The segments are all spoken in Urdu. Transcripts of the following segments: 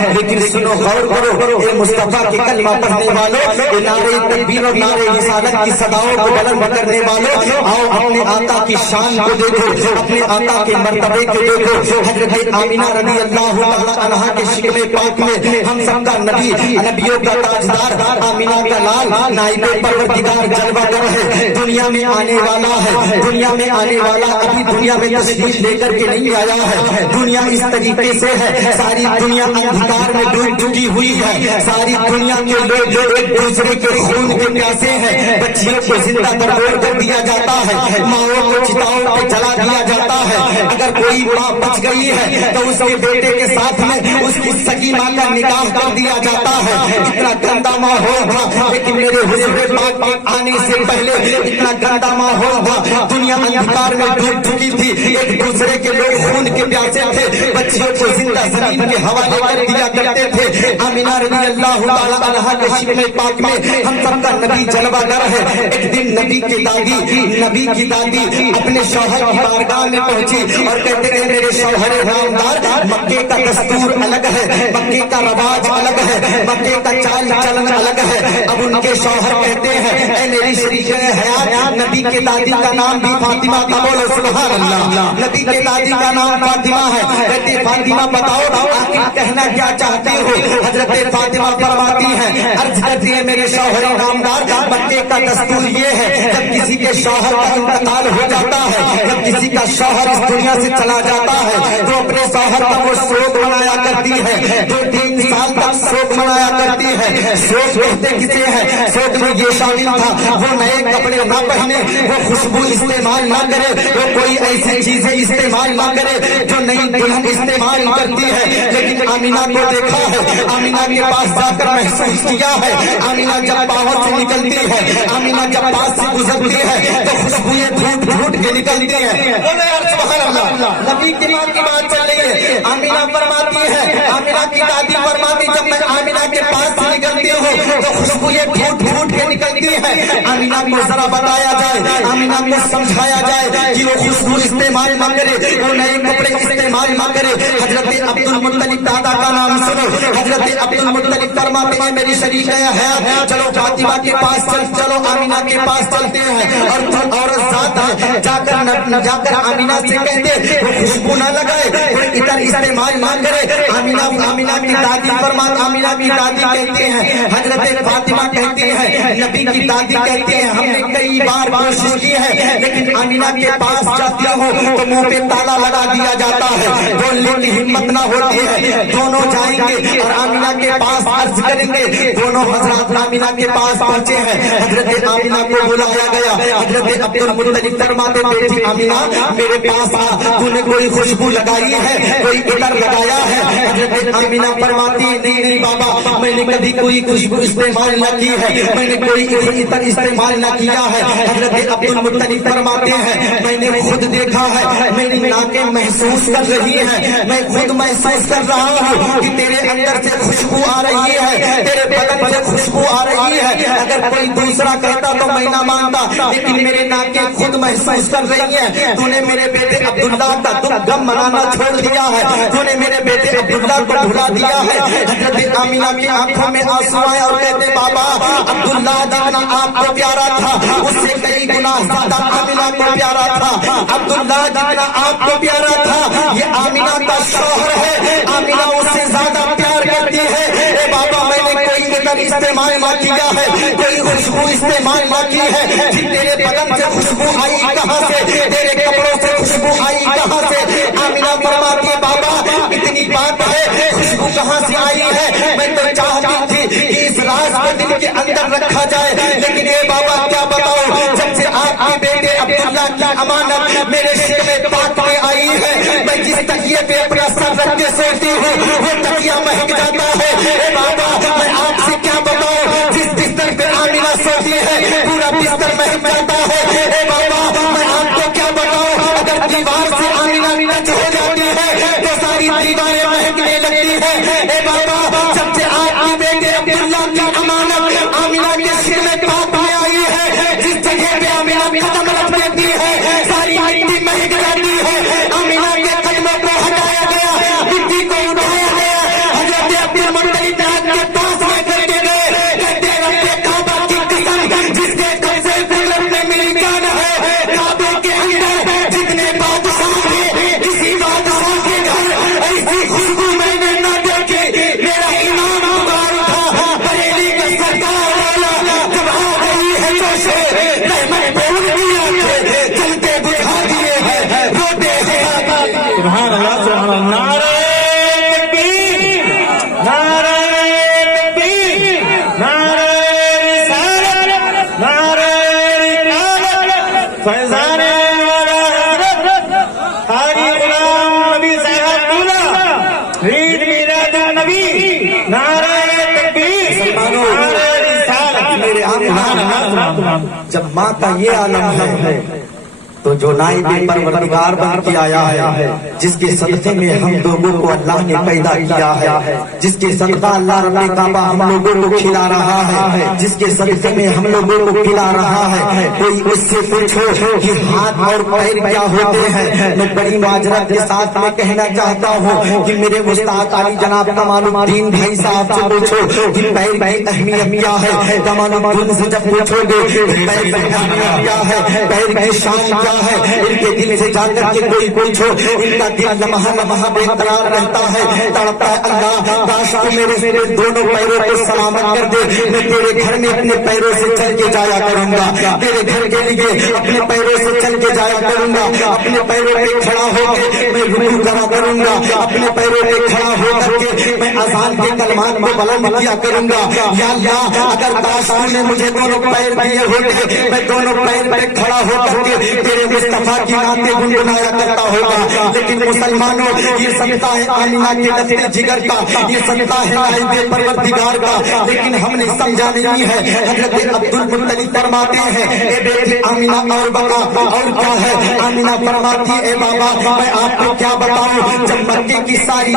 ہے، لیکن سنو غور کرو اے مصطفیٰ کے کلمہ پڑھنے والوں، اے نعرہ تکبیر اور نعرہ رسالت کی صداؤں کو بلند کرنے والوں، آؤ اپنے آقا کی شان کو دیکھو، اپنے آقا کے مرتبے کو دیکھو۔ حضرت آمینہ رضی اللہ تعالی عنہا کے شکل پاک میں ہم سب کا نبی، نبیوں کا تاجدار، آمینہ کا لال، نائب پروردگار جلوہ گر ہے، دنیا میں آنے والا ہے، دنیا میں آنے والا ابھی دنیا میں تشریف لے کر کے نہیں آیا ہے۔ دنیا اس طریقے سے ہے، ساری دنیا اندھکار میں ڈوب چکی ہوئی ہے، ساری دنیا کے لوگ ایک دوسرے کے خون کے پیاسے ہیں، بچیوں کو زندہ دربور کر دیا جاتا ہے، ماؤں کو چتاؤں پہ جلا دیا جاتا ہے، اگر کوئی ماں بچ گئی ہے تو اس کے بیٹے کے ساتھ میں اس کی سگی ماں کا نکاح کر دیا جاتا ہے۔ اتنا گندا ماحول تھا، لیکن میرے حضور پاک کے آنے سے پہلے اتنا گندا ماحول تھا، دنیا اندھکار میں ڈوب چکی تھی، ایک دوسرے کے لوگ خون کے پیاسے تھے، بچیوں کو زندہ زمین کے حوالے کر دیا کرتے تھے۔ آمینہ رضی اللہ تعالی عنہا کے شکل پاک میں ہم سب کا نبی جلوہ گر ہے۔ ایک دن نبی کی دادی اپنے شوہر کی بارگاہ میں پہنچی اور کہتے ہیں میرے شوہر نامدار، مکے کا دستور الگ ہے، مکے کا رواج الگ ہے، مکے کا چال چلن الگ ہے۔ اب ان کے شوہر کہتے ہیں اے میری شریک حیات، نبی کی دادی کا نام بھی فاطمہ کا، بولو سبحان اللہ، نبی کی دادی کا نام فاطمہ ہے۔ کہتے فاطمہ بتاؤ آخر کہنا کیا چاہتی ہو؟ حضرت فاطمہ فرماتی ہیں، عرض کرتی ہے میرے شوہر نامدار، مکے کا دستور یہ ہے جب کسی کے شوہر کا انتقال ہو جاتا ہے، جب کسی کا شوہر اس دنیا سے چلا جاتا ہے تو اپنے شوہر کا وہ سوگ منایا کرتی ہے، 2-3 سال تک سوگ منایا کرتی ہے۔ سوگ کہتے کسے ہیں؟ سوگ میں یہ شامل تھا وہ نئے کپڑے نہ پہنے، وہ خوشبو استعمال نہ کرے، وہ کوئی ایسی چیزیں استعمال نہ کرے جو نئی دلہن استعمال کرتی ہے۔ لیکن آمینہ کو دیکھا ہے، آمینہ کے پاس جا کر محسوس کیا ہے، آمینہ جب باہر سے نکلتی ہے، آمینہ جب پاس سے گزرتی ہے تو خوشبوئیں جھوٹ جھوٹ کے نکلتی ہیں۔ سبحان اللہ، نبی کی بات چل رہی ہے۔ آمینہ فرماتی ہے، آمینہ کی دادی فرماتی جب میں آمینہ کے پاس سے نکلتی ہوں تو خوشبوئیں جھوٹ جھوٹ کے نکلتی ہیں۔ آمینہ کو ذرا بتایا جائے، آمینہ کو سمجھایا جائے کہ وہ خوشبو استعمال نہ کرے، وہ نئے کپڑے استعمال نہ کرے۔ حضرت عبد المطلب دادا کا نام سنو، حضرت عبد المطلب فرماتے ہیں میری شریک ہے، چلو فاطمہ کے پاس چلو آمینہ کے پاس چلتے ہیں، اور جو عورت ذات ہے جا کر آمینہ سے کہتے وہ خوشبو نہ لگائے، کوئی عطر استعمال نہ کرے۔ آمینہ کی دادی فرماتی، آمینہ کی دادی کہتے ہیں، حضرت فاطمہ کہتی ہے، نبی کی دادی کہتے ہیں ہم نے کئی بار کوشش کی ہے لیکن آمینہ کے پاس جاتی ہوں تو منہ پہ تالا لگا دیا جاتا ہے، بولنے کی ہمت نہ ہوتی ہے۔ دونوں جائیں گے اور آمینہ کے پاس عرض کریں گے، دونوں حضرات آمینہ کے پاس پہنچے ہیں، حضرت آمینہ کو بلایا گیا۔ حضرت عبد المطلب فرماتے بیٹی آمینہ میرے پاس آ، تو نے کوئی خوشبو لگائی ہے، کوئی عطر لگایا ہے؟ حضرت آمینہ فرماتی نہیں بابا، میں نے کبھی کوئی خوشبو استعمال نہ کی ہے، میں نے کوئی عطر استعمال نہ کیا ہے۔ حضرت عبد المطلب فرماتے ہیں میں نے خود دیکھا ہے، میری ناکیں محسوس کر رہی ہیں، میں خود محسوس کر رہا ہوں کہ تیرے اندر سے خوشبو آ رہی ہے، تیرے بدن سے خوشبو آ رہی ہے۔ اگر کوئی دوسرا کہتا تو میں نہ مانتا، لیکن میرے ناکیں خود محسوس کر رہی ہیں۔ تو نے میرے بیٹے عبداللہ کا غم منانا چھوڑ دیا ہے، تو نے میرے بیٹے عبداللہ کو بھلا دیا ہے۔ حضرت آمینہ کی آنکھوں میں آنسو آئے اور کہتے بابا عبداللہ جتنا آپ کو پیارا تھا اس سے کئی گنا زیادہ آمینہ کو پیارا تھا۔ عبداللہ جتنا آپ کو پیارا تھا یہ آمینہ کا شوہر ہے، آمینہ اس سے زیادہ پیار کرتی ہے۔ اے بابا میں نے کوئی عطر استعمال نہ کیا ہے، کوئی خوشبو استعمال نہ کی ہے، تیرے بدن سے خوشبو آئی کہاں سے، تیرے کپڑوں سے خوشبو آئی کہاں سے؟ آمینہ فرماتی ہے بابا اتنی بات ہے، خوشبو کہاں سے آئی ہے؟ میں تو چاہتی تھی کہ اس راز کو دل کے اندر رکھا جائے، لیکن یہ بابا کیا بتاؤ، جب سے آپ کے بیٹے عبداللہ کی امانت میرے شکل پاک میں آئی ہے، میں جس تکیے پہ اپنا سر رکھ کے سوتی ہوں وہ تکیہ مہک جاتا ہے۔ اے بابا میں آپ سے کیا بتاؤں، جس بستر پہ آمینہ سوتی ہے پورا بستر مہک جاتا ہے۔ اے بابا میں آپ کو کیا بتاؤں، اگر دیوار سے آمینہ ٹچ ہو جاتی ہے تو ساری دیواریں مہکنے لگتی ہے۔ اے بابا جب سے آپ کے بیٹے عبداللہ کی امانت آمینہ کے شکل پاک میں آئی ہے، جس جگہ پہ آمینہ قدم رکھ دیتی ہے ساری مٹی مہک جاتی ہے۔ آمینہ کے قدموں کو ہٹایا گیا، مٹی کو اٹھایا گیا، حضرت تکبیر، نعرہ تکبیر، نعرہ رسالت۔ میرے آمین۔ جب ماں کا یہ عالم ہے تو جو نائب پروردگار بن کے آیا ہے، جس کے صدقے میں ہم لوگوں کو اللہ نے پیدا کیا ہے، جس کے صدقہ اللہ رب کعبہ ہم لوگوں کو کھلا رہا ہے، جس کے صدقے میں ہم لوگوں کو کھلا رہا ہے، کوئی اس سے پوچھو کہ ہاتھ اور پیر کیا ہوتے ہیں۔ میں بڑی معذرت کے ساتھ میں کہنا چاہتا ہوں کہ میرے استاد علی جناب کمال الدین بھائی صاحب سے پوچھو کہ پیر کی اہمیت کیا ہے۔ کمال الدین سے جب پوچھو گے کہ پیر کی اہمیت کیا ہے، پیر کی شان کیا ہے، ان کے دل سے جا کر کے کوئی پوچھو، ان کا دل لمحہ لمحہ بے قرار رہتا ہے، تڑپتا ہے اللہ کاش تو میرے دونوں پیروں کو سلامت کر دے، میں تیرے گھر میں اپنے پیروں سے چل کے جایا کروں گا، تیرے گھر کے لیے اپنے پیروں سے چل کے جایا کروں گا، اپنے پیروں پہ کھڑا ہو کے میں رکوع کرا کروں گا، اپنے پیروں پہ کھڑا ہو کر کے میں اذان کے کلمات کو بلند کیا کروں گا۔ یا اللہ اگر کاش نے مجھے دونوں پیر دیے ہوتے، میں دونوں پیر پہ کھڑا ہو کر کے تیرے مصطفیٰ کی نعتیں گنگنایا کرتا ہوگا، لیکن مسلمانوں یہ صدقہ ہے آمینہ کے لطف جگر کا، یہ صدقہ ہے نائب پروردگار کا، لیکن ہم نے سمجھا نہیں ہے۔ حضرت عبد المطلب فرماتے ہیں اے بیٹی آمینہ اور بتا اور کیا ہے، آمینہ فرماتی اے بابا میں آپ کو کیا بتاؤں، جب مکے کی ساری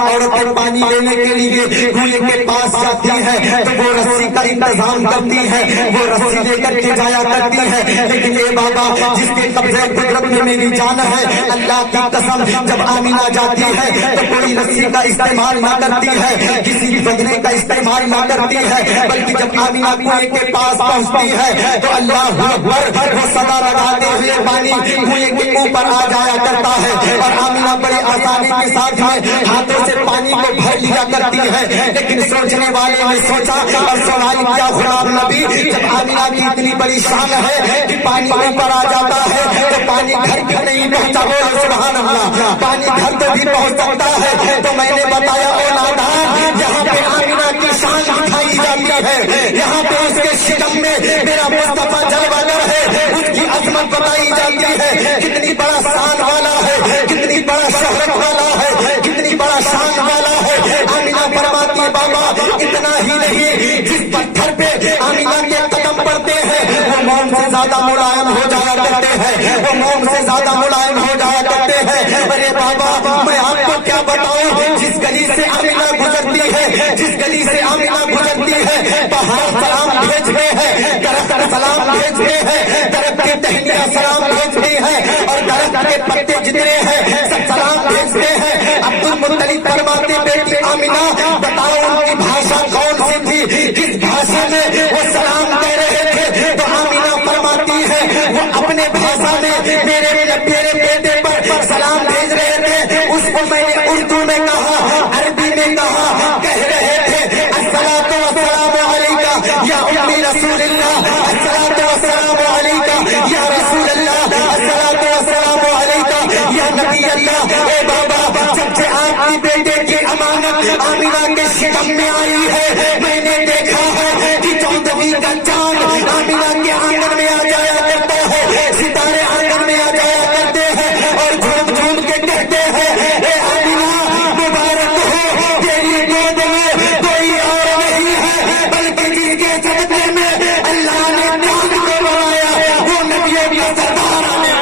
عورتیں پانی لینے کے لیے کنویں کے پاس جاتی ہیں تو وہ رسی کا انتظام کرتی ہے، وہ رسی لے کر کے جایا کرتی ہے، لیکن اے بابا جس کے قبضے قدرت میں میری جان ہے اللہ کی قسم جب آمینہ جاتی ہے تو کوئی رسی کا استعمال نہ کرتی ہے، کسی بجنے کا استعمال نہ کرتی ہے، بلکہ جب آمینہ کنویں کے پاس پہنچتی ہے تو اللہ اکبر وہ صدا لگاتے ہوئے پانی کنویں کے اوپر آ جایا کرتا ہے، اور آمینہ بڑے آسانی کے ساتھ میں ہاتھوں سے پانی کو بھر لیا کرتی ہے۔ لیکن سوچنے والے نے سوچا اور سوال کیا غلام نبی جب آمینہ کی اتنی بڑی شان ہے کہ پانی اوپر آ جاتا ہے تو پانی گھر کیوں نہیں پہنچا؟ سبحان اللہ، پانی گھر تو بھی پہنچ سکتا ہے۔ تو میں نے بتایا او نادان یہاں پہ آمینہ کی شان دکھائی جاتی ہے، یہاں پہ اس کے شکم میں میرا مصطفیٰ جلوہ گر ہے، اس کی عظمت بتائی جاتی ہے، کتنی بڑا شان والا ہے، کتنی بڑا شہرت والا ہے، کتنی بڑا شان والا ہے۔ آمینہ فرماتی بابا اتنا ہی نہیں، جس پتھر پہ آمینہ کے قدم پڑتے ہیں وہ موم سے زیادہ ملائم ہو جایا کرتے ہیں، وہ موم سے زیادہ ملائم ہو جایا کرتے ہیں۔ ارے بابا میں آپ کو کیا بتاؤں، جس گلی سے آمینہ گزرتی ہے، جس گلی سے آمینہ گزرتی ہے پہاڑ سلام بھیجتے ہیں، درخت سلام بھیجتے ہیں، درخت کی ٹہنیاں سلام بھیجتی ہیں، اور درخت کے پتے جتنے ہیں سب سلام بھیجتے ہیں۔ عبد المطلب فرماتے بیٹی آمینہ بتاؤ ان کی بھاشا کون سی تھی، کس بھاشا میں وہ سلام کہہ رہے تھے؟ تو آمینہ فرماتی ہے وہ اپنے بھاشا میں میرے بیٹے پر سلام بھیج رہے تھے، اس کو میں نے اردو میں کہا، عربی میں کہا، کہہ رہے تھے الصلاۃ والسلام علیکہ یا امی رسول اللہ، الصلاۃ والسلام علیکہ یا رسول اللہ، الصلاۃ والسلام علیکہ یا نبی اللہ۔ اے بابا جب سے آپ کی بیٹے کی امانت آمینہ کے شکم میں آئی ہے میں نے دیکھا ہے کہ 14ویں کا چاند آمینہ کے آنگن میں آ جایا کرتا ہے، ستارے آنگن میں آ جایا کرتے ہیں اور جھوم جھوم کے کہتے ہیں اے آمینہ مبارک ہو تیری گود میں کوئی اور نہیں ہے بلکہ جن کے صدقے میں اللہ نے چاند کو بنایا وہ نبیوں کا سردار ہے۔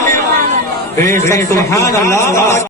بے شک سبحان اللہ۔